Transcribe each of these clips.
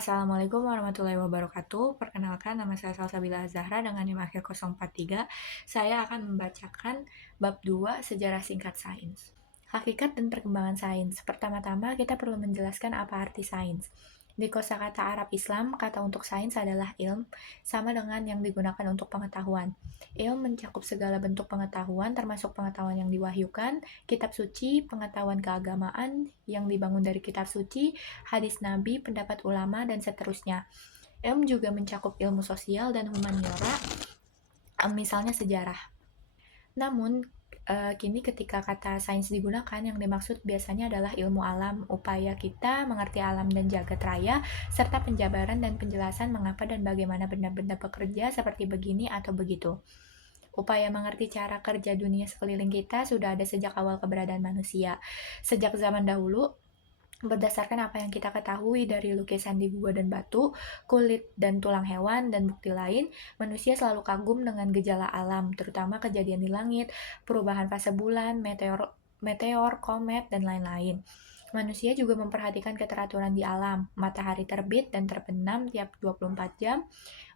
Assalamualaikum warahmatullahi wabarakatuh. Perkenalkan, nama saya Salsabila Zahra dengan NIM akhir 043. Saya akan membacakan bab 2 Sejarah Singkat Sains. Hakikat dan perkembangan sains. Pertama-tama kita perlu menjelaskan apa arti sains. Di kosakata Arab Islam, kata untuk sains adalah ilm, sama dengan yang digunakan untuk pengetahuan. Ilm mencakup segala bentuk pengetahuan, termasuk pengetahuan yang diwahyukan, kitab suci, pengetahuan keagamaan yang dibangun dari kitab suci, hadis Nabi, pendapat ulama, dan seterusnya. Ilmu juga mencakup ilmu sosial dan humaniora, misalnya sejarah. Namun, kini ketika kata sains digunakan, yang dimaksud biasanya adalah ilmu alam, upaya kita mengerti alam dan jagat raya, serta penjabaran dan penjelasan mengapa dan bagaimana benda-benda bekerja seperti begini atau begitu. Upaya mengerti cara kerja dunia sekeliling kita sudah ada sejak awal keberadaan manusia. Sejak zaman dahulu, berdasarkan apa yang kita ketahui dari lukisan di gua dan batu, kulit dan tulang hewan, dan bukti lain, manusia selalu kagum dengan gejala alam, terutama kejadian di langit, perubahan fase bulan, meteor, komet, dan lain-lain. Manusia juga memperhatikan keteraturan di alam, matahari terbit dan terbenam tiap 24 jam,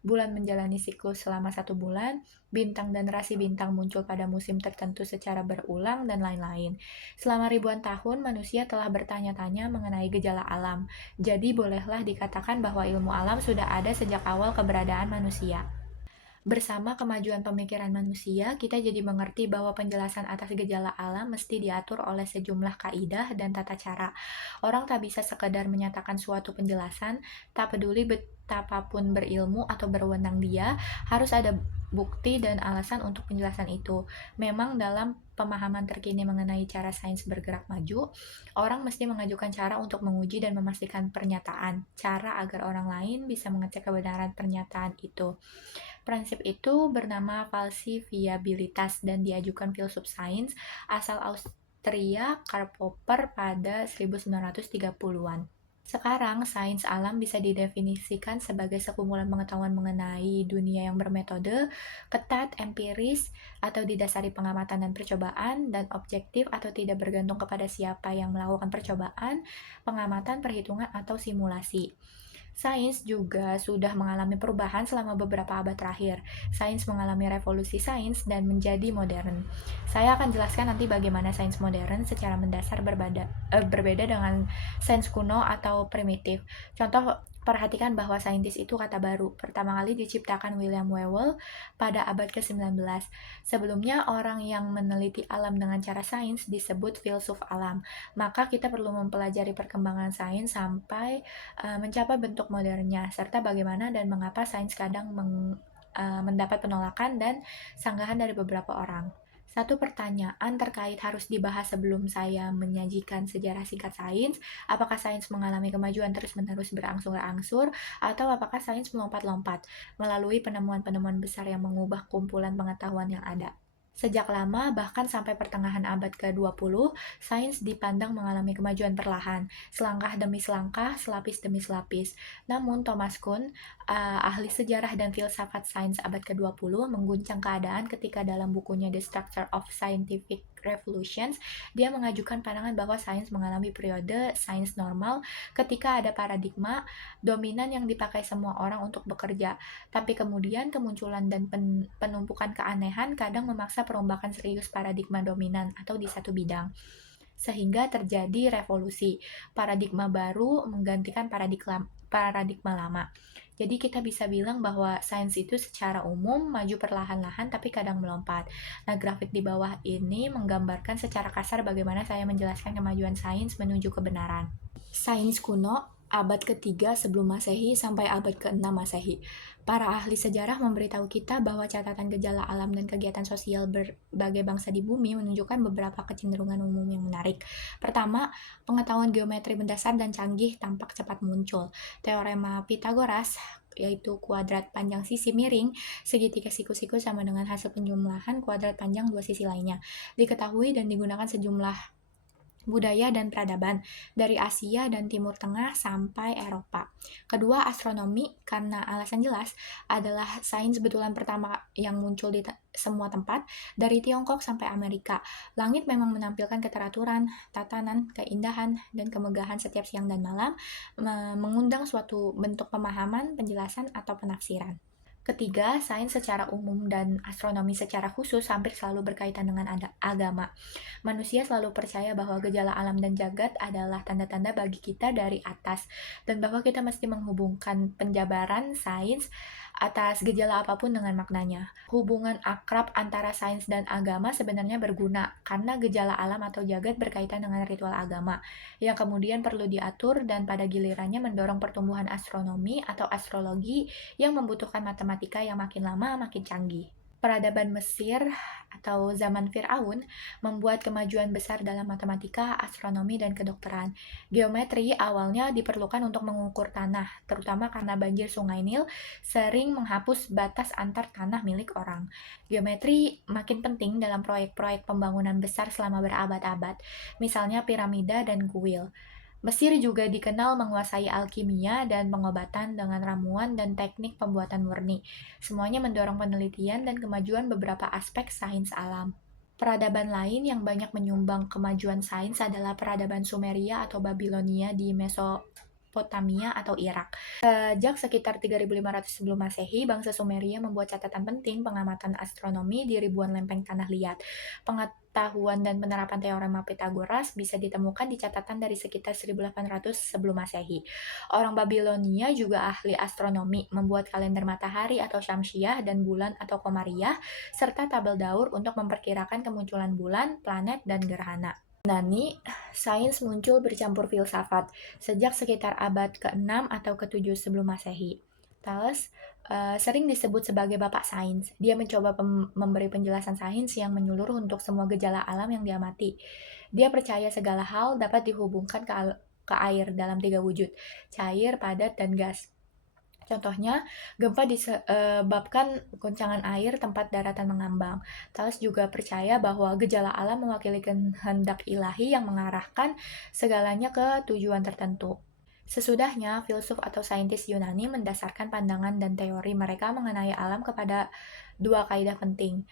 bulan menjalani siklus selama 1 bulan, bintang dan rasi bintang muncul pada musim tertentu secara berulang, dan lain-lain. Selama ribuan tahun, manusia telah bertanya-tanya mengenai gejala alam. Jadi, bolehlah dikatakan bahwa ilmu alam sudah ada sejak awal keberadaan manusia. Bersama kemajuan pemikiran manusia, kita jadi mengerti bahwa penjelasan atas gejala alam mesti diatur oleh sejumlah kaidah dan tata cara. Orang tak bisa sekedar menyatakan suatu penjelasan, tak peduli betapapun berilmu atau berwenang dia, harus ada bukti dan alasan untuk penjelasan itu. Memang dalam pemahaman terkini mengenai cara sains bergerak maju, orang mesti mengajukan cara untuk menguji dan memastikan pernyataan, cara agar orang lain bisa mengecek kebenaran pernyataan itu. Prinsip itu bernama falsifiabilitas dan diajukan filsuf sains asal Austria Karl Popper pada 1930-an. Sekarang, sains alam bisa didefinisikan sebagai sekumpulan pengetahuan mengenai dunia yang bermetode, ketat, empiris, atau didasari pengamatan dan percobaan, dan objektif atau tidak bergantung kepada siapa yang melakukan percobaan, pengamatan, perhitungan, atau simulasi. Sains juga sudah mengalami perubahan selama beberapa abad terakhir. Sains mengalami revolusi sains dan menjadi modern. Saya akan jelaskan nanti bagaimana sains modern secara mendasar berbeda dengan sains kuno atau primitif. Contoh, perhatikan bahwa saintis itu kata baru. Pertama kali diciptakan William Whewell pada abad ke-19. Sebelumnya, orang yang meneliti alam dengan cara sains disebut filsuf alam. Maka kita perlu mempelajari perkembangan sains sampai mencapai bentuk modernnya, serta bagaimana dan mengapa sains kadang mendapat penolakan dan sanggahan dari beberapa orang. Satu pertanyaan terkait harus dibahas sebelum saya menyajikan sejarah singkat sains, apakah sains mengalami kemajuan terus-menerus berangsur-angsur, atau apakah sains melompat-lompat melalui penemuan-penemuan besar yang mengubah kumpulan pengetahuan yang ada. Sejak lama, bahkan sampai pertengahan abad ke-20, sains dipandang mengalami kemajuan perlahan, selangkah demi selangkah, selapis demi selapis. Namun, Thomas Kuhn, ahli sejarah dan filsafat sains abad ke-20, mengguncang keadaan ketika dalam bukunya The Structure of Scientific Revolutions, dia mengajukan pandangan bahwa sains mengalami periode sains normal ketika ada paradigma dominan yang dipakai semua orang untuk bekerja. Tapi kemudian kemunculan dan penumpukan keanehan kadang memaksa perombakan serius paradigma dominan atau di satu bidang. Sehingga terjadi revolusi. Paradigma baru menggantikan paradigma lama. Jadi kita bisa bilang bahwa sains itu secara umum maju perlahan-lahan tapi kadang melompat. Nah, grafik di bawah ini menggambarkan secara kasar bagaimana saya menjelaskan kemajuan sains menuju kebenaran. Sains kuno, abad ketiga sebelum Masehi sampai abad ke-6 Masehi. Para ahli sejarah memberitahu kita bahwa catatan gejala alam dan kegiatan sosial berbagai bangsa di bumi menunjukkan beberapa kecenderungan umum yang menarik. Pertama, pengetahuan geometri mendasar dan canggih tampak cepat muncul. Teorema Pitagoras, yaitu kuadrat panjang sisi miring, segitiga siku-siku sama dengan hasil penjumlahan kuadrat panjang dua sisi lainnya, diketahui dan digunakan sejumlah budaya dan peradaban, dari Asia dan Timur Tengah sampai Eropa. Kedua, astronomi, karena alasan jelas, adalah sains betulan pertama yang muncul di semua tempat, dari Tiongkok sampai Amerika. Langit memang menampilkan keteraturan, tatanan, keindahan, dan kemegahan setiap siang dan malam, mengundang suatu bentuk pemahaman, penjelasan, atau penafsiran. Ketiga, sains secara umum dan astronomi secara khusus hampir selalu berkaitan dengan agama. Manusia selalu percaya bahwa gejala alam dan jagat adalah tanda-tanda bagi kita dari atas, dan bahwa kita mesti menghubungkan penjabaran sains atas gejala apapun dengan maknanya. Hubungan akrab antara sains dan agama sebenarnya berguna, karena gejala alam atau jagat berkaitan dengan ritual agama, yang kemudian perlu diatur dan pada gilirannya mendorong pertumbuhan astronomi atau astrologi yang membutuhkan matematika yang makin lama makin canggih. Peradaban Mesir atau zaman Firaun membuat kemajuan besar dalam matematika, astronomi, dan kedokteran. Geometri awalnya diperlukan untuk mengukur tanah, terutama karena banjir Sungai Nil sering menghapus batas antar tanah milik orang. Geometri makin penting dalam proyek-proyek pembangunan besar selama berabad-abad, misalnya piramida dan kuil. Mesir juga dikenal menguasai alkimia dan pengobatan dengan ramuan dan teknik pembuatan murni. Semuanya mendorong penelitian dan kemajuan beberapa aspek sains alam. Peradaban lain yang banyak menyumbang kemajuan sains adalah peradaban Sumeria atau Babilonia di Mesopotamia atau Irak. Sejak sekitar 3500 sebelum Masehi, bangsa Sumeria membuat catatan penting pengamatan astronomi di ribuan lempeng tanah liat. Pengetahuan dan penerapan teorema Pythagoras bisa ditemukan di catatan dari sekitar 1800 sebelum Masehi. Orang Babilonia juga ahli astronomi, membuat kalender matahari atau Syamsiah dan bulan atau Komariah, serta tabel Daur untuk memperkirakan kemunculan bulan, planet, dan gerhana. Nani, sains muncul bercampur filsafat sejak sekitar abad ke-6 atau ke-7 sebelum Masehi. Thales sering disebut sebagai bapak sains. Dia mencoba memberi penjelasan sains yang menyeluruh untuk semua gejala alam yang diamati. Dia percaya segala hal dapat dihubungkan ke air dalam 3 wujud, cair, padat, dan gas. Contohnya, gempa disebabkan guncangan air tempat daratan mengambang. Thales juga percaya bahwa gejala alam mewakili kehendak ilahi yang mengarahkan segalanya ke tujuan tertentu. Sesudahnya, filsuf atau saintis Yunani mendasarkan pandangan dan teori mereka mengenai alam kepada dua kaidah penting.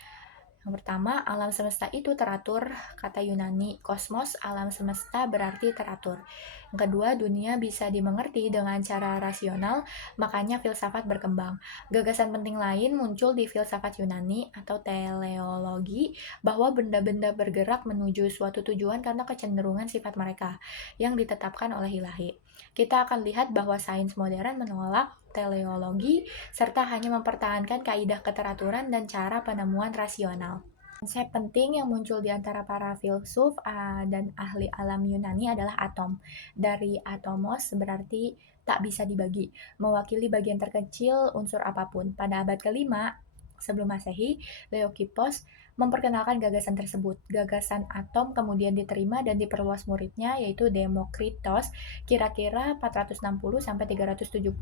Yang pertama, alam semesta itu teratur. Kata Yunani, kosmos, alam semesta berarti teratur. Yang kedua, dunia bisa dimengerti dengan cara rasional, makanya filsafat berkembang. Gagasan penting lain muncul di filsafat Yunani atau teleologi, bahwa benda-benda bergerak menuju suatu tujuan karena kecenderungan sifat mereka, yang ditetapkan oleh ilahi. Kita akan lihat bahwa sains modern menolak teleologi, serta hanya mempertahankan kaidah keteraturan dan cara penemuan rasional. Konsep penting yang muncul di antara para filsuf dan ahli alam Yunani adalah atom. Dari atomos berarti tak bisa dibagi, mewakili bagian terkecil unsur apapun. Pada abad kelima sebelum Masehi, Leucippos memperkenalkan gagasan tersebut. Gagasan atom kemudian diterima dan diperluas muridnya, yaitu Demokritos, kira-kira 460-370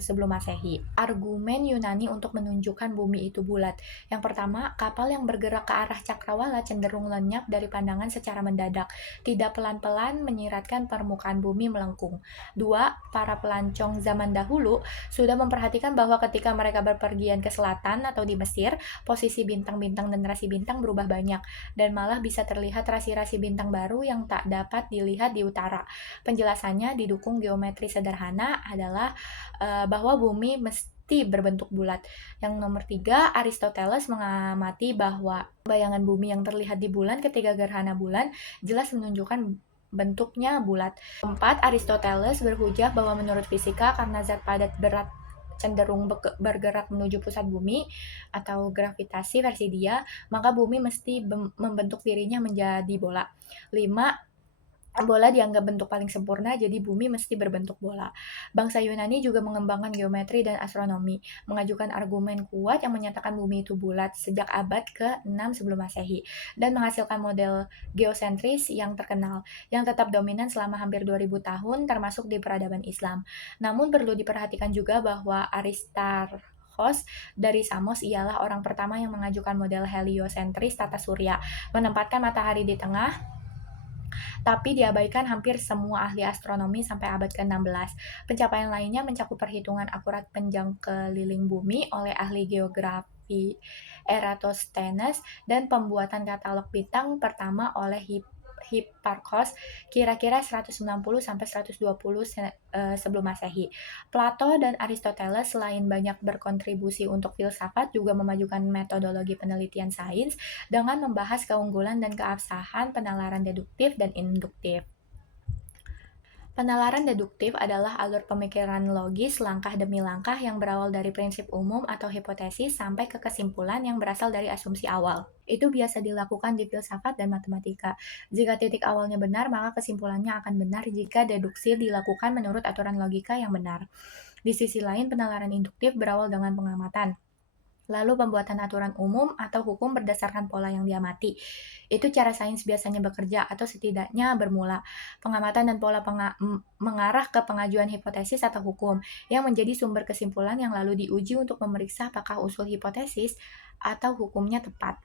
sebelum Masehi. Argumen Yunani untuk menunjukkan bumi itu bulat. Yang pertama, kapal yang bergerak ke arah cakrawala cenderung lenyap dari pandangan secara mendadak, tidak pelan-pelan menyiratkan permukaan bumi melengkung. Dua, para pelancong zaman dahulu sudah memperhatikan bahwa ketika mereka berpergian ke selatan atau di Mesir, posisi bintang-bintang dan rasi bintang berubah banyak, dan malah bisa terlihat rasi-rasi bintang baru yang tak dapat dilihat di utara. Penjelasannya didukung geometri sederhana adalah bahwa bumi mesti berbentuk bulat. Yang nomor 3, Aristoteles mengamati bahwa bayangan bumi yang terlihat di bulan ketika gerhana bulan jelas menunjukkan bentuknya bulat. 4, Aristoteles berhujah bahwa menurut fisika, karena zat padat berat cenderung bergerak menuju pusat bumi atau gravitasi versi dia, maka bumi mesti membentuk dirinya menjadi bola. 5, bola dianggap bentuk paling sempurna, jadi bumi mesti berbentuk bola. Bangsa Yunani juga mengembangkan geometri dan astronomi, mengajukan argumen kuat yang menyatakan bumi itu bulat sejak abad ke-6 sebelum Masehi, dan menghasilkan model geosentris yang terkenal, yang tetap dominan selama hampir 2000 tahun, termasuk di peradaban Islam. Namun perlu diperhatikan juga bahwa Aristarchus dari Samos ialah orang pertama yang mengajukan model heliosentris tata surya, menempatkan matahari di tengah, tapi diabaikan hampir semua ahli astronomi sampai abad ke-16. Pencapaian lainnya mencakup perhitungan akurat panjang keliling bumi oleh ahli geografi Eratosthenes dan pembuatan katalog bintang pertama oleh Hipparchus kira-kira 190 sampai 120 sebelum Masehi. Plato dan Aristoteles selain banyak berkontribusi untuk filsafat juga memajukan metodologi penelitian sains dengan membahas keunggulan dan keabsahan penalaran deduktif dan induktif. Penalaran deduktif adalah alur pemikiran logis langkah demi langkah yang berawal dari prinsip umum atau hipotesis sampai ke kesimpulan yang berasal dari asumsi awal. Itu biasa dilakukan di filsafat dan matematika. Jika titik awalnya benar, maka kesimpulannya akan benar jika deduksi dilakukan menurut aturan logika yang benar. Di sisi lain, penalaran induktif berawal dengan pengamatan, lalu pembuatan aturan umum atau hukum berdasarkan pola yang diamati. Itu cara sains biasanya bekerja atau setidaknya bermula. Pengamatan dan pola mengarah ke pengajuan hipotesis atau hukum yang menjadi sumber kesimpulan yang lalu diuji untuk memeriksa apakah usul hipotesis atau hukumnya tepat.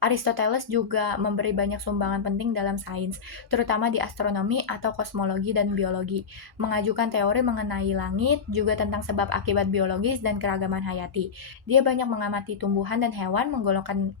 Aristoteles juga memberi banyak sumbangan penting dalam sains, terutama di astronomi atau kosmologi dan biologi, mengajukan teori mengenai langit, juga tentang sebab akibat biologis dan keragaman hayati. Dia banyak mengamati tumbuhan dan hewan, menggolongkan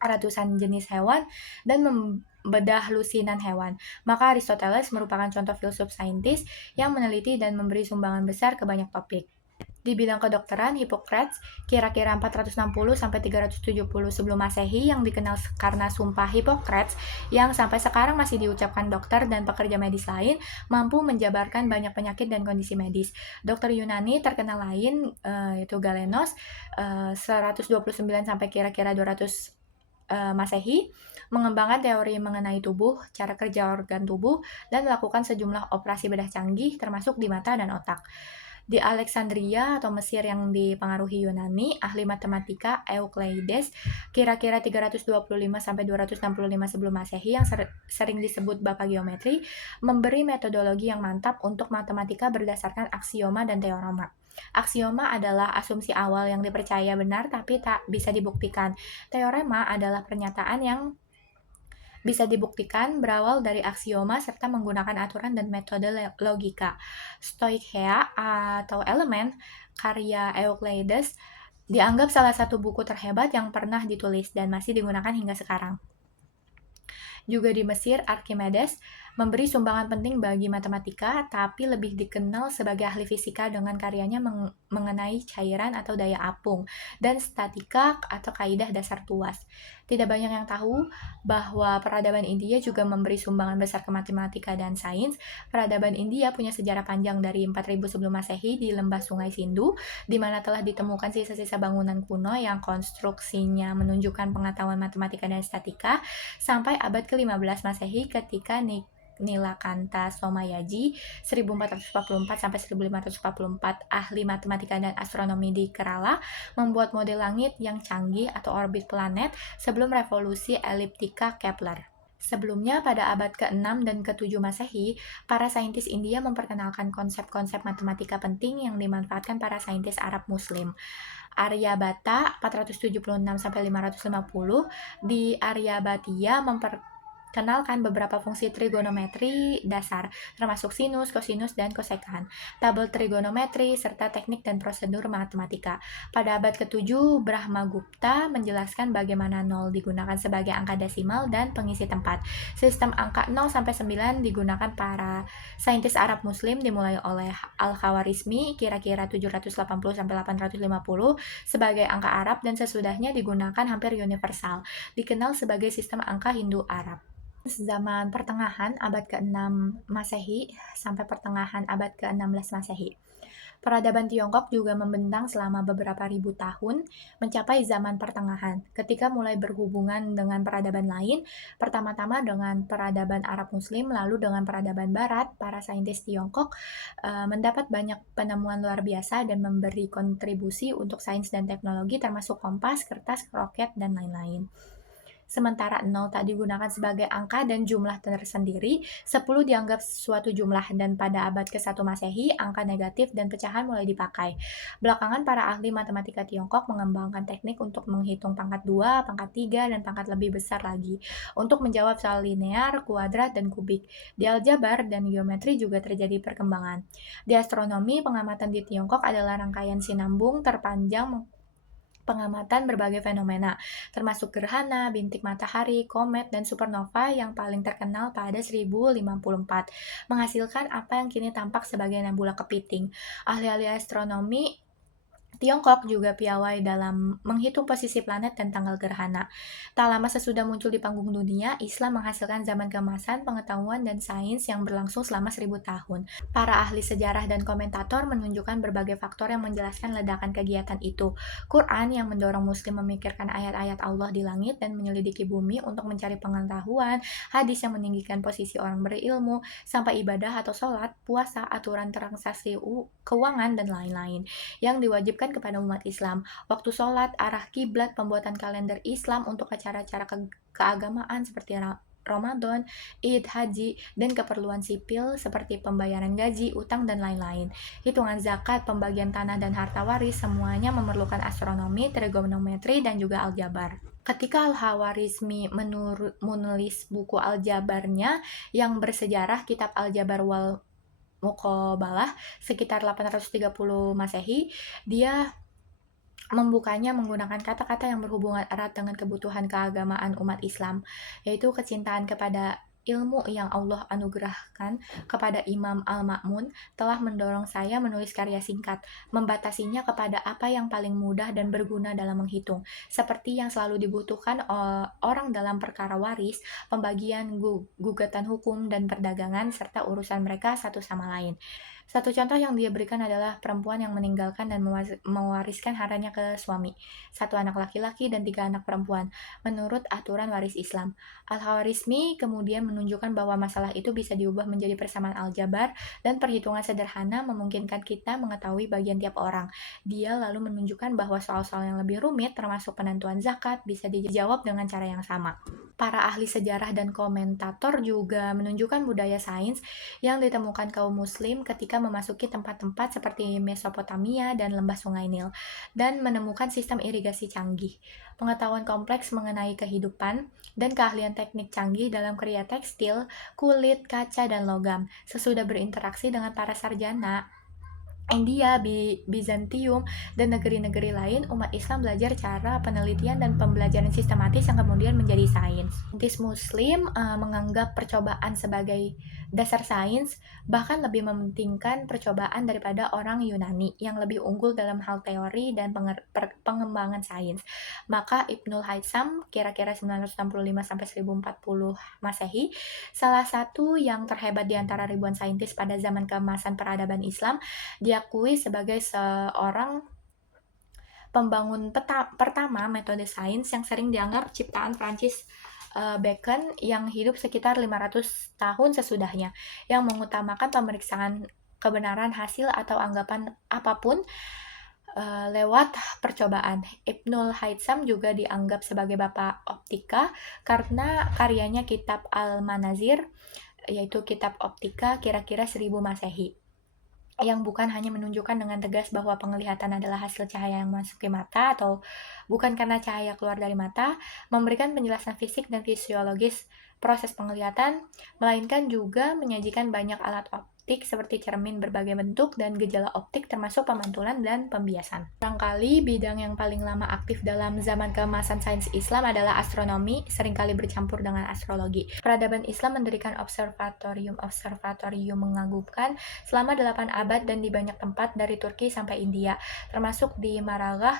ratusan jenis hewan, dan membedah lusinan hewan. Maka Aristoteles merupakan contoh filsuf saintis yang meneliti dan memberi sumbangan besar ke banyak topik. Di bidang kedokteran, Hippocrates kira-kira 460-370 sebelum Masehi yang dikenal karena Sumpah Hippocrates yang sampai sekarang masih diucapkan dokter dan pekerja medis lain mampu menjabarkan banyak penyakit dan kondisi medis. Dokter Yunani terkenal lain yaitu Galenos 129 sampai kira-kira 200 Masehi mengembangkan teori mengenai tubuh, cara kerja organ tubuh, dan melakukan sejumlah operasi bedah canggih termasuk di mata dan otak. Di Alexandria atau Mesir yang dipengaruhi Yunani, ahli matematika Euclides kira-kira 325-265 sebelum Masehi yang sering disebut Bapak Geometri, memberi metodologi yang mantap untuk matematika berdasarkan aksioma dan teorema. Aksioma adalah asumsi awal yang dipercaya benar tapi tak bisa dibuktikan. Teorema adalah pernyataan yang bisa dibuktikan berawal dari aksioma serta menggunakan aturan dan metode logika. Stoicheia atau Elemen, karya Euclides, dianggap salah satu buku terhebat yang pernah ditulis dan masih digunakan hingga sekarang. Juga di Mesir, Archimedes memberi sumbangan penting bagi matematika, tapi lebih dikenal sebagai ahli fisika dengan karyanya mengenai cairan atau daya apung, dan statika atau kaidah dasar tuas. Tidak banyak yang tahu bahwa peradaban India juga memberi sumbangan besar ke matematika dan sains. Peradaban India punya sejarah panjang dari 4000 sebelum Masehi di lembah Sungai Sindu, di mana telah ditemukan sisa-sisa bangunan kuno yang konstruksinya menunjukkan pengetahuan matematika dan statika, sampai abad ke-15 Masehi ketika Nilakanta Somayaji 1444 sampai 1544 ahli matematika dan astronomi di Kerala membuat model langit yang canggih atau orbit planet sebelum revolusi eliptika Kepler. Sebelumnya, pada abad ke-6 dan ke-7 Masehi, para saintis India memperkenalkan konsep-konsep matematika penting yang dimanfaatkan para saintis Arab Muslim. Aryabhata 476-550 di Aryabhatia memperkenalkan beberapa fungsi trigonometri dasar, termasuk sinus, kosinus, dan kosekan, tabel trigonometri, serta teknik dan prosedur matematika. Pada abad ke-7, Brahmagupta menjelaskan bagaimana 0 digunakan sebagai angka desimal dan pengisi tempat. Sistem angka 0 sampai 9 digunakan para saintis Arab Muslim dimulai oleh Al-Khawarizmi kira-kira 780 sampai 850 sebagai angka Arab dan sesudahnya digunakan hampir universal, dikenal sebagai sistem angka Hindu Arab. Zaman pertengahan abad ke-6 Masehi sampai pertengahan abad ke-16 Masehi. Peradaban Tiongkok juga membentang selama beberapa ribu tahun, mencapai zaman pertengahan, ketika mulai berhubungan dengan peradaban lain, pertama-tama dengan peradaban Arab Muslim, lalu dengan peradaban Barat. Para saintis Tiongkok mendapat banyak penemuan luar biasa dan memberi kontribusi untuk sains dan teknologi termasuk kompas, kertas, roket, dan lain-lain. Sementara 0 tak digunakan sebagai angka dan jumlah tersendiri, 10 dianggap suatu jumlah, dan pada abad ke-1 Masehi, angka negatif dan pecahan mulai dipakai. Belakangan, para ahli matematika Tiongkok mengembangkan teknik untuk menghitung pangkat 2, pangkat 3, dan pangkat lebih besar lagi untuk menjawab soal linear, kuadrat, dan kubik. Di aljabar dan geometri juga terjadi perkembangan. Di astronomi, pengamatan di Tiongkok adalah rangkaian sinambung terpanjang pengamatan berbagai fenomena, termasuk gerhana, bintik matahari, komet, dan supernova yang paling terkenal pada 1054, menghasilkan apa yang kini tampak sebagai nebula kepiting. Ahli-ahli astronomi Tiongkok juga piawai dalam menghitung posisi planet dan tanggal gerhana. Tak lama sesudah muncul di panggung dunia, Islam menghasilkan zaman keemasan, pengetahuan, dan sains yang berlangsung selama 1000 tahun. Para ahli sejarah dan komentator menunjukkan berbagai faktor yang menjelaskan ledakan kegiatan itu. Quran yang mendorong Muslim memikirkan ayat-ayat Allah di langit dan menyelidiki bumi untuk mencari pengetahuan, hadis yang meninggikan posisi orang berilmu, sampai ibadah atau sholat, puasa, aturan transaksi keuangan, dan lain-lain yang diwajibkan kepada umat Islam. Waktu sholat, arah kiblat, pembuatan kalender Islam untuk acara-acara keagamaan seperti Ramadan, Id, Haji, dan keperluan sipil seperti pembayaran gaji, utang, dan lain-lain. Hitungan zakat, pembagian tanah, dan harta waris semuanya memerlukan astronomi, trigonometri, dan juga aljabar. Ketika Al-Hawarizmi menulis buku aljabarnya yang bersejarah Kitab Aljabar wal Muqabalah sekitar 830 Masehi, dia membukanya menggunakan kata-kata yang berhubungan erat dengan kebutuhan keagamaan umat Islam, yaitu kecintaan kepada ilmu yang Allah anugerahkan kepada Imam Al-Ma'mun telah mendorong saya menulis karya singkat, membatasinya kepada apa yang paling mudah dan berguna dalam menghitung, seperti yang selalu dibutuhkan orang dalam perkara waris, pembagian gugatan hukum dan perdagangan, serta urusan mereka satu sama lain. Satu contoh yang dia berikan adalah perempuan yang meninggalkan dan mewariskan hartanya ke suami, satu anak laki-laki dan 3 anak perempuan, menurut aturan waris Islam. Al-Khawarizmi kemudian menunjukkan bahwa masalah itu bisa diubah menjadi persamaan aljabar, dan perhitungan sederhana memungkinkan kita mengetahui bagian tiap orang. Dia lalu menunjukkan bahwa soal-soal yang lebih rumit, termasuk penentuan zakat, bisa dijawab dengan cara yang sama. Para ahli sejarah dan komentator juga menunjukkan budaya sains yang ditemukan kaum muslim ketika memasuki tempat-tempat seperti Mesopotamia dan lembah Sungai Nil, dan menemukan sistem irigasi canggih, pengetahuan kompleks mengenai kehidupan, dan keahlian teknik canggih dalam kerja tekstil, kulit, kaca, dan logam. Sesudah berinteraksi dengan para sarjana India, Bizantium, dan negeri-negeri lain, umat Islam belajar cara penelitian dan pembelajaran sistematis yang kemudian menjadi sains. Saintis Muslim menganggap percobaan sebagai dasar sains, bahkan lebih mementingkan percobaan daripada orang Yunani yang lebih unggul dalam hal teori dan pengembangan sains. Maka Ibnul Haytham kira-kira 965-1040 Masehi, salah satu yang terhebat di antara ribuan saintis pada zaman keemasan peradaban Islam, diakui sebagai seorang pembangun pertama metode sains yang sering dianggap ciptaan Francis Bacon yang hidup sekitar 500 tahun sesudahnya, yang mengutamakan pemeriksaan kebenaran hasil atau anggapan apapun lewat percobaan. Ibnul Haytham juga dianggap sebagai bapak optika karena karyanya Kitab Al-Manazir, yaitu kitab optika kira-kira 1000 Masehi, yang bukan hanya menunjukkan dengan tegas bahwa penglihatan adalah hasil cahaya yang masuk ke mata atau bukan karena cahaya keluar dari mata, memberikan penjelasan fisik dan fisiologis proses penglihatan, melainkan juga menyajikan banyak alat optik seperti cermin berbagai bentuk dan gejala optik termasuk pemantulan dan pembiasan. Barangkali bidang yang paling lama aktif dalam zaman keemasan sains Islam adalah astronomi, seringkali bercampur dengan astrologi. Peradaban Islam mendirikan observatorium mengagumkan selama 8 abad dan di banyak tempat dari Turki sampai India, termasuk di Maragah,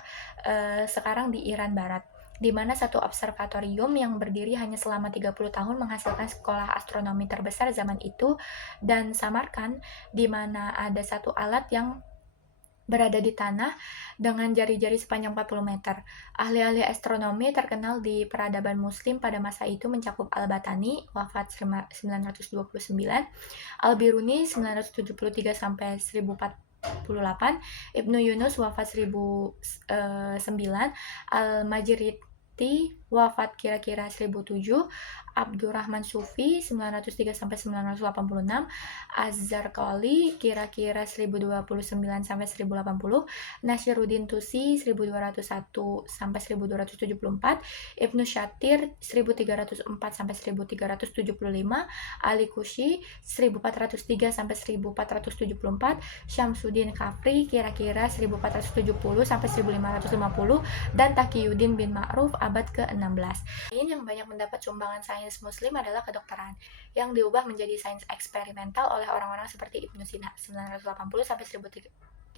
sekarang di Iran Barat, di mana satu observatorium yang berdiri hanya selama 30 tahun menghasilkan sekolah astronomi terbesar zaman itu, dan Samarkand, di mana ada satu alat yang berada di tanah dengan jari-jari sepanjang 40 meter. Ahli-ahli astronomi terkenal di peradaban muslim pada masa itu mencakup Al-Batani, wafat 929, Al-Biruni 973 sampai 1048, Ibnu Yunus wafat 1009, Al-Majriti wafat kira-kira 1007, Abdurrahman Sufi 903 sampai 986, Az-Zarqali kira-kira 1029 sampai 1080, Nasiruddin Tusi 1201 sampai 1274, Ibnu Syatir 1304 sampai 1375, Ali Kushi 1403 sampai 1474, Syamsuddin Kafri kira-kira 1470 sampai 1550, dan Taqiyuddin bin Ma'ruf abad ke-16. Ini yang banyak mendapat sumbangan sains muslim adalah kedokteran, yang diubah menjadi sains eksperimental oleh orang-orang seperti Ibnu Sina 980 sampai 1037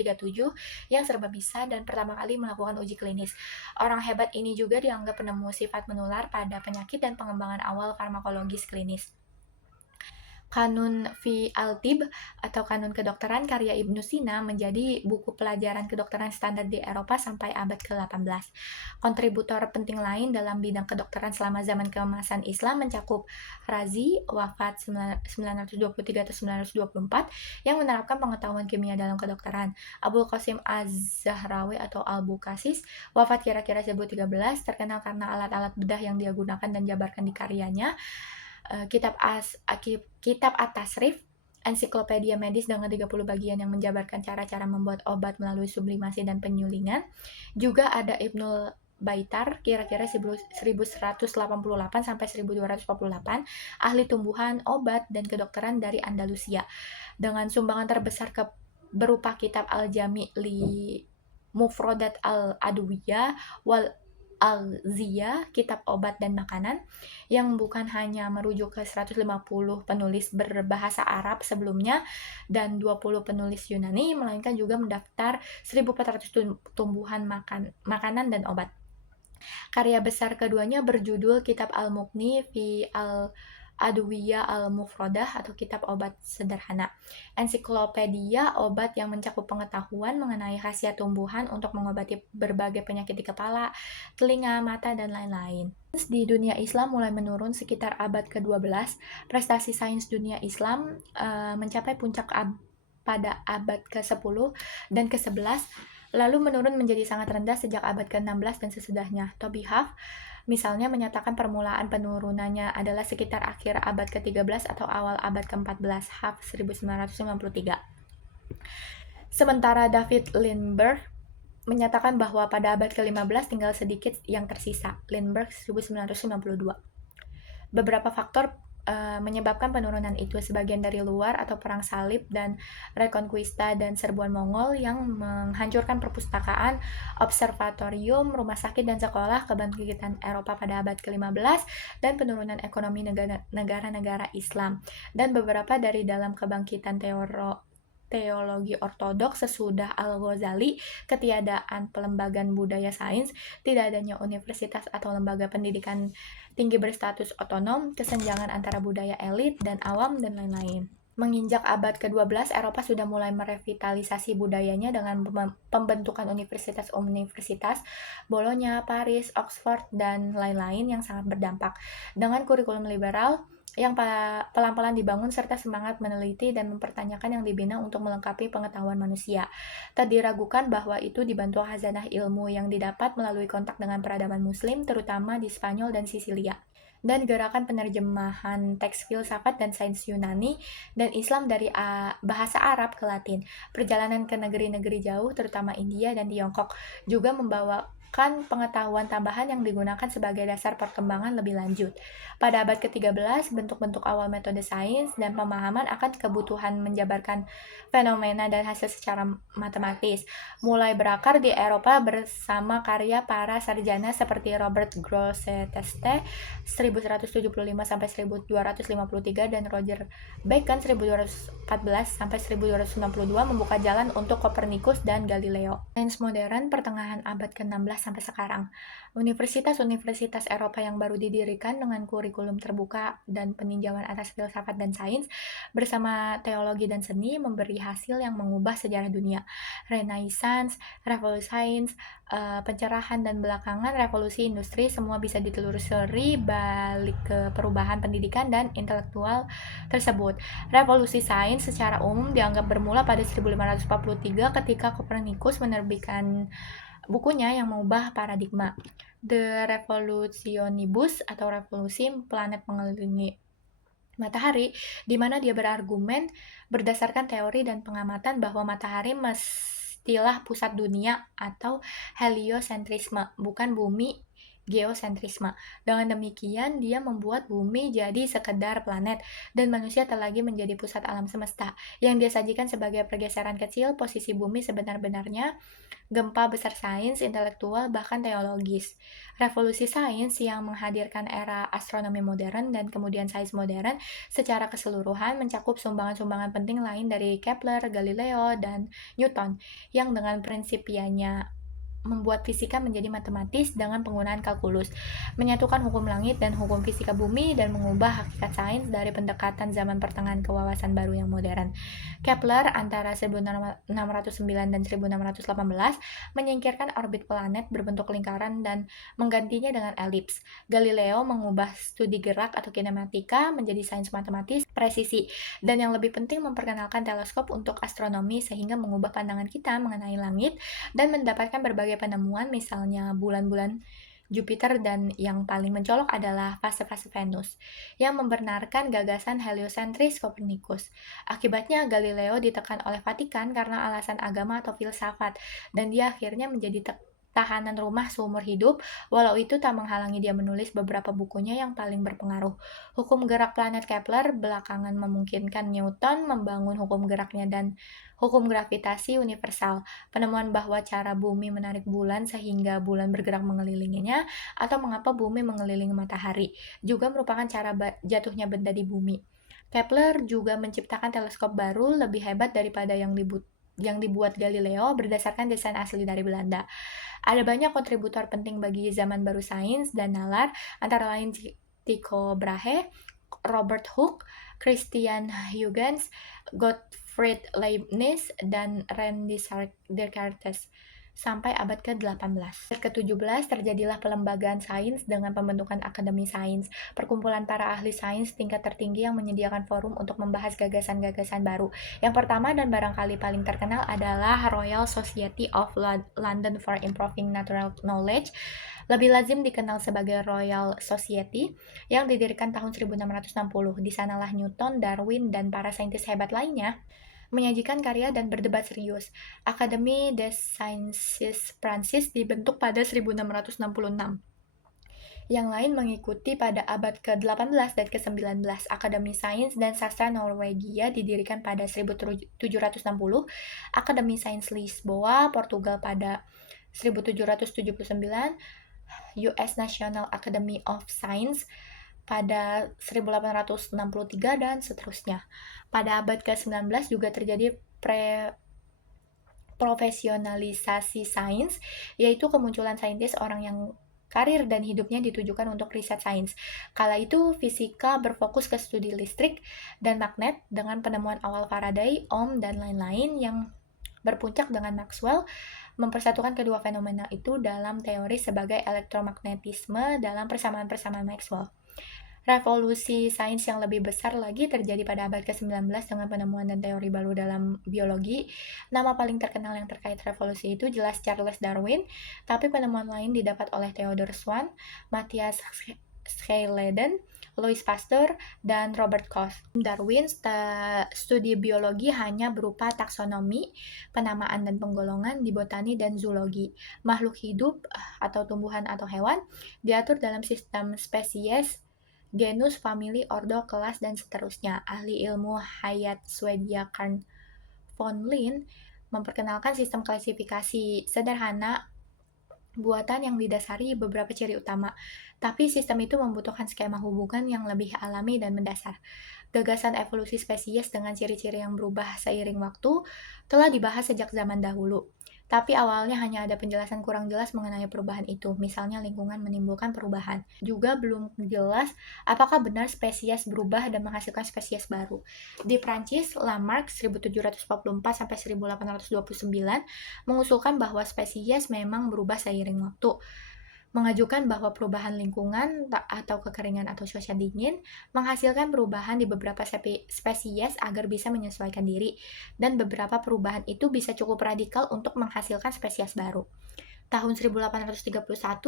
yang serba bisa dan pertama kali melakukan uji klinis. Orang hebat ini juga dianggap penemu sifat menular pada penyakit dan pengembangan awal farmakologis klinis. Kanun fi al-Tib atau Kanun Kedokteran karya Ibnu Sina menjadi buku pelajaran kedokteran standar di Eropa sampai abad ke-18. Kontributor penting lain dalam bidang kedokteran selama zaman keemasan Islam mencakup Razi, wafat 923 atau 924, yang menerapkan pengetahuan kimia dalam kedokteran. Abul Qasim Az-Zahrawi atau Al-Bukasis, wafat kira-kira 1013, terkenal karena alat-alat bedah yang dia gunakan dan jabarkan di karyanya. Kitab At-Tasrif, ensiklopedia medis dengan 30 bagian yang menjabarkan cara-cara membuat obat melalui sublimasi dan penyulingan. Juga ada Ibnul Baitar, kira-kira 1188 sampai 1248, ahli tumbuhan, obat, dan kedokteran dari Andalusia. Dengan sumbangan terbesar berupa kitab Al-Jami' li Mufrodat Al-Adwiyah wal Al-Ziyah, kitab obat dan makanan, yang bukan hanya merujuk ke 150 penulis berbahasa Arab sebelumnya dan 20 penulis Yunani, melainkan juga mendaftar 1400 tumbuhan makanan dan obat. Karya besar keduanya berjudul Kitab Al-Mughni fi Al-Adwiyah Al-Mufrodah atau Kitab Obat Sederhana, ensiklopedia obat yang mencakup pengetahuan mengenai khasiat tumbuhan untuk mengobati berbagai penyakit di kepala, telinga, mata, dan lain-lain. Di dunia Islam mulai menurun sekitar abad ke-12. Prestasi sains dunia Islam mencapai puncak pada abad ke-10 dan ke-11, lalu menurun menjadi sangat rendah sejak abad ke-16 dan sesudahnya. Toby Huff misalnya menyatakan permulaan penurunannya adalah sekitar akhir abad ke-13 atau awal abad ke-14, Huff 1953. Sementara David Lindbergh menyatakan bahwa pada abad ke-15 tinggal sedikit yang tersisa, Lindbergh 1992. Beberapa faktor menyebabkan penurunan itu, sebagian dari luar atau perang salib dan Reconquista dan serbuan Mongol yang menghancurkan perpustakaan, observatorium, rumah sakit dan sekolah, kebangkitan Eropa pada abad ke-15 dan penurunan ekonomi negara-negara Islam, dan beberapa dari dalam kebangkitan teologi ortodoks sesudah Al-Ghazali, ketiadaan pelembagaan budaya sains, tidak adanya universitas atau lembaga pendidikan tinggi berstatus otonom, kesenjangan antara budaya elit dan awam, dan lain-lain. Menginjak abad ke-12, Eropa sudah mulai merevitalisasi budayanya dengan pembentukan universitas-universitas, Bologna, Paris, Oxford, dan lain-lain yang sangat berdampak. Dengan kurikulum liberal yang pelan-pelan dibangun serta semangat meneliti dan mempertanyakan yang dibina untuk melengkapi pengetahuan manusia. Tak diragukan bahwa itu dibantu khazanah ilmu yang didapat melalui kontak dengan peradaban muslim, terutama di Spanyol dan Sisilia, dan gerakan penerjemahan teks filsafat dan sains Yunani dan Islam dari bahasa Arab ke Latin. Perjalanan ke negeri-negeri jauh, terutama India dan Tiongkok, juga membawakan pengetahuan tambahan yang digunakan sebagai dasar perkembangan lebih lanjut. Pada abad ke-13, bentuk-bentuk awal metode sains dan pemahaman akan kebutuhan menjabarkan fenomena dan hasil secara matematis mulai berakar di Eropa bersama karya para sarjana seperti Robert Grosseteste 1175 sampai 1253 dan Roger Bacon 1214 sampai 1292 membuka jalan untuk Kopernikus dan Galileo. Sains modern pertengahan abad ke-16 sampai sekarang. Universitas-universitas Eropa yang baru didirikan dengan kurikulum terbuka dan peninjauan atas filsafat dan sains bersama teologi dan seni memberi hasil yang mengubah sejarah dunia. Renaissance, revolusi sains, pencerahan, dan belakangan revolusi industri semua bisa ditelusuri balik ke perubahan pendidikan dan intelektual tersebut. Revolusi sains secara umum dianggap bermula pada 1543 ketika Kopernikus menerbitkan bukunya yang mengubah paradigma The Revolutionibus atau Revolusi Planet Mengelilingi Matahari, di mana dia berargumen berdasarkan teori dan pengamatan bahwa matahari mestilah pusat dunia atau heliosentrisme, bukan bumi geosentrisme. Dengan demikian, dia membuat bumi jadi sekedar planet dan manusia tak lagi menjadi pusat alam semesta. Yang dia sajikan sebagai pergeseran kecil posisi bumi sebenar-benarnya gempa besar sains, intelektual, bahkan teologis. Revolusi sains yang menghadirkan era astronomi modern dan kemudian sains modern secara keseluruhan mencakup sumbangan-sumbangan penting lain dari Kepler, Galileo, dan Newton yang dengan prinsipianya membuat fisika menjadi matematis dengan penggunaan kalkulus, menyatukan hukum langit dan hukum fisika bumi, dan mengubah hakikat sains dari pendekatan zaman pertengahan ke wawasan baru yang modern. Kepler antara 1609 dan 1618 menyingkirkan orbit planet berbentuk lingkaran dan menggantinya dengan elips. Galileo mengubah studi gerak atau kinematika menjadi sains matematis presisi, dan yang lebih penting memperkenalkan teleskop untuk astronomi sehingga mengubah pandangan kita mengenai langit dan mendapatkan berbagai penemuan misalnya bulan-bulan Jupiter, dan yang paling mencolok adalah fase-fase Venus yang membenarkan gagasan heliosentris Kopernikus. Akibatnya Galileo ditekan oleh Vatikan karena alasan agama atau filsafat, dan dia akhirnya menjadi tahanan rumah seumur hidup, walau itu tak menghalangi dia menulis beberapa bukunya yang paling berpengaruh. Hukum gerak planet Kepler belakangan memungkinkan Newton membangun hukum geraknya dan hukum gravitasi universal, penemuan bahwa cara bumi menarik bulan sehingga bulan bergerak mengelilinginya, atau mengapa bumi mengelilingi matahari, juga merupakan cara jatuhnya benda di bumi. Kepler juga menciptakan teleskop baru lebih hebat daripada yang dibuat Galileo berdasarkan desain asli dari Belanda. Ada banyak kontributor penting bagi zaman baru sains dan nalar, antara lain Tycho Brahe, Robert Hooke, Christian Huygens, Gottfried Leibniz, dan René Descartes sampai abad ke-18. Abad ke-17 terjadilah pelembagaan sains dengan pembentukan Akademi Sains, perkumpulan para ahli sains tingkat tertinggi yang menyediakan forum untuk membahas gagasan-gagasan baru. Yang pertama dan barangkali paling terkenal adalah Royal Society of London for Improving Natural Knowledge, lebih lazim dikenal sebagai Royal Society, yang didirikan tahun 1660. Di sanalah Newton, Darwin, dan para saintis hebat lainnya menyajikan karya dan berdebat serius. Académie des Sciences Prancis dibentuk pada 1666. Yang lain mengikuti pada abad ke-18 dan ke-19. Akademi Sains dan Sastra Norwegia didirikan pada 1760, Akademi Sains Lisboa, Portugal pada 1779, US National Academy of Science pada 1863, dan seterusnya. Pada abad ke-19 juga terjadi profesionalisasi sains, yaitu kemunculan saintis orang yang karir dan hidupnya ditujukan untuk riset sains. Kala itu, fisika berfokus ke studi listrik dan magnet dengan penemuan awal Faraday, Ohm, dan lain-lain yang berpuncak dengan Maxwell, mempersatukan kedua fenomena itu dalam teori sebagai elektromagnetisme dalam persamaan-persamaan Maxwell. Revolusi sains yang lebih besar lagi terjadi pada abad ke-19 dengan penemuan dan teori baru dalam biologi. Nama paling terkenal yang terkait revolusi itu jelas Charles Darwin, tapi penemuan lain didapat oleh Theodor Swan, Matthias Scheileden, Louis Pasteur, dan Robert Koch. Darwin studi biologi hanya berupa taksonomi, penamaan dan penggolongan di botani dan zoologi. Makhluk hidup atau tumbuhan atau hewan diatur dalam sistem spesies, genus, famili, ordo, kelas, dan seterusnya. Ahli ilmu hayat Swedia Carl von Linné memperkenalkan sistem klasifikasi sederhana buatan yang didasari beberapa ciri utama, tapi sistem itu membutuhkan skema hubungan yang lebih alami dan mendasar. Gagasan evolusi spesies dengan ciri-ciri yang berubah seiring waktu telah dibahas sejak zaman dahulu. Tapi awalnya hanya ada penjelasan kurang jelas mengenai perubahan itu, misalnya lingkungan menimbulkan perubahan. Juga belum jelas apakah benar spesies berubah dan menghasilkan spesies baru. Di Prancis, Lamarck 1744-1829 mengusulkan bahwa spesies memang berubah seiring waktu, mengajukan bahwa perubahan lingkungan atau kekeringan atau cuaca dingin menghasilkan perubahan di beberapa spesies agar bisa menyesuaikan diri, dan beberapa perubahan itu bisa cukup radikal untuk menghasilkan spesies baru. Tahun 1831,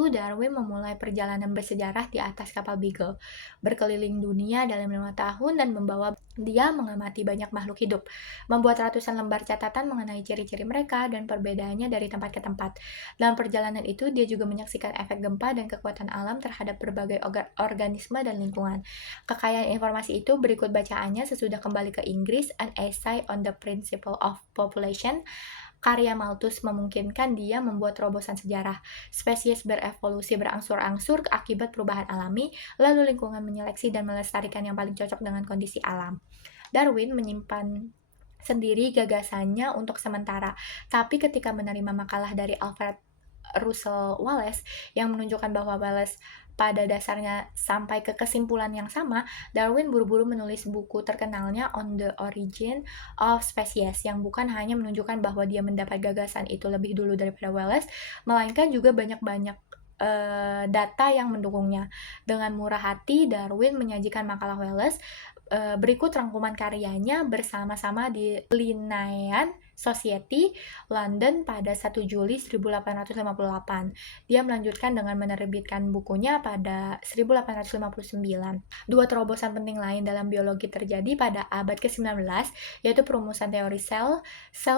Darwin memulai perjalanan bersejarah di atas kapal Beagle, berkeliling dunia dalam 5 tahun dan membawa dia mengamati banyak makhluk hidup, membuat ratusan lembar catatan mengenai ciri-ciri mereka dan perbedaannya dari tempat ke tempat. Dalam perjalanan itu, dia juga menyaksikan efek gempa dan kekuatan alam terhadap berbagai organisme dan lingkungan. Kekayaan informasi itu berikut bacaannya sesudah kembali ke Inggris: An Essay on the Principle of Population. Karya Malthus memungkinkan dia membuat terobosan sejarah. Spesies berevolusi berangsur-angsur akibat perubahan alami, lalu lingkungan menyeleksi dan melestarikan yang paling cocok dengan kondisi alam. Darwin menyimpan sendiri gagasannya untuk sementara, tapi ketika menerima makalah dari Alfred Russel Wallace yang menunjukkan bahwa Wallace pada dasarnya sampai ke kesimpulan yang sama, Darwin buru-buru menulis buku terkenalnya On the Origin of Species, yang bukan hanya menunjukkan bahwa dia mendapat gagasan itu lebih dulu daripada Wallace, melainkan juga banyak-banyak data yang mendukungnya. Dengan murah hati, Darwin menyajikan makalah Wallace. Berikut rangkuman karyanya bersama-sama di Linnean Society, London pada 1 Juli 1858. Dia melanjutkan dengan menerbitkan bukunya pada 1859. Dua terobosan penting lain dalam biologi terjadi pada abad ke-19, yaitu perumusan teori sel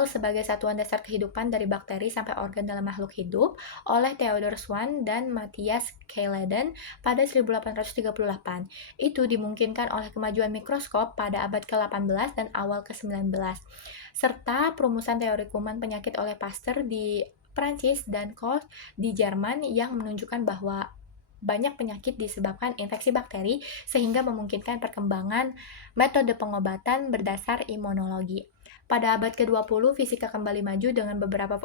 sebagai satuan dasar kehidupan dari bakteri sampai organ dalam makhluk hidup, oleh Theodor Schwann dan Matthias Cayleden pada 1838. Itu dimungkinkan oleh kemajuan mikroskop pada abad ke-18 dan awal ke-19, serta perumusan teori kuman penyakit oleh Pasteur di Prancis dan Koch di Jerman yang menunjukkan bahwa banyak penyakit disebabkan infeksi bakteri, sehingga memungkinkan perkembangan metode pengobatan berdasar imunologi. Pada abad ke-20, fisika kembali maju dengan beberapa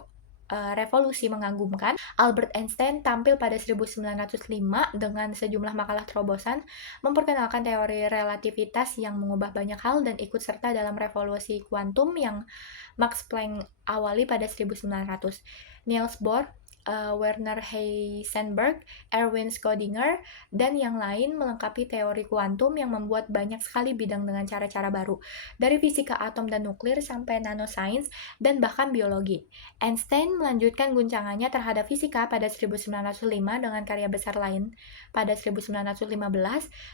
revolusi mengagumkan. Albert Einstein tampil pada 1905 dengan sejumlah makalah terobosan, memperkenalkan teori relativitas yang mengubah banyak hal dan ikut serta dalam revolusi kuantum yang Max Planck awali pada 1900. Niels Bohr, Werner Heisenberg, Erwin Schrödinger, dan yang lain melengkapi teori kuantum yang membuat banyak sekali bidang dengan cara-cara baru, dari fisika atom dan nuklir sampai nanoscience dan bahkan biologi. Einstein melanjutkan guncangannya terhadap fisika pada 1905 dengan karya besar lain. Pada 1915,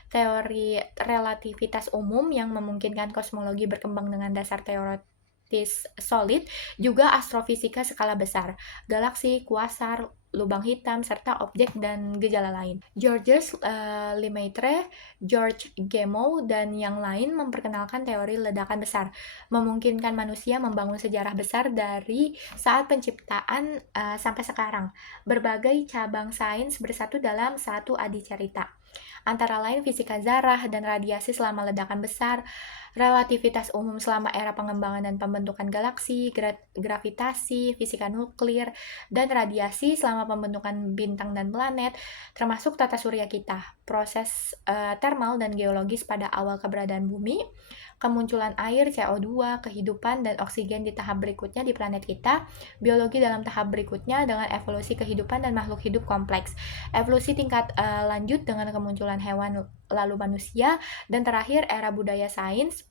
teori relativitas umum yang memungkinkan kosmologi berkembang dengan dasar teoretis solid, juga astrofisika skala besar, galaksi, kuasar, lubang hitam, serta objek dan gejala lain. Georges Lemaitre, George Gamow, dan yang lain memperkenalkan teori ledakan besar, memungkinkan manusia membangun sejarah besar dari saat penciptaan sampai sekarang. Berbagai cabang sains bersatu dalam satu adicerita, antara lain fisika zarah dan radiasi selama ledakan besar, relativitas umum selama era pengembangan dan pembentukan galaksi, gravitasi, fisika nuklir, dan radiasi selama pembentukan bintang dan planet, termasuk tata surya kita, proses termal dan geologis pada awal keberadaan bumi, kemunculan air, CO2, kehidupan, dan oksigen di tahap berikutnya di planet kita, biologi dalam tahap berikutnya dengan evolusi kehidupan dan makhluk hidup kompleks, evolusi tingkat lanjut dengan kemunculan hewan lalu manusia, dan terakhir era budaya sains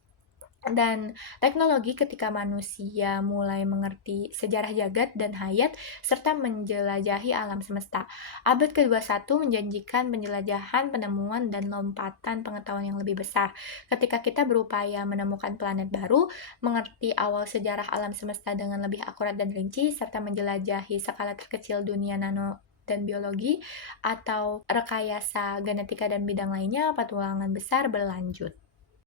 dan teknologi ketika manusia mulai mengerti sejarah jagat dan hayat serta menjelajahi alam semesta. Abad ke-21 menjanjikan penjelajahan, penemuan, dan lompatan pengetahuan yang lebih besar. Ketika kita berupaya menemukan planet baru, mengerti awal sejarah alam semesta dengan lebih akurat dan rinci, serta menjelajahi skala terkecil dunia nano dan biologi, atau rekayasa genetika dan bidang lainnya, petualangan besar berlanjut.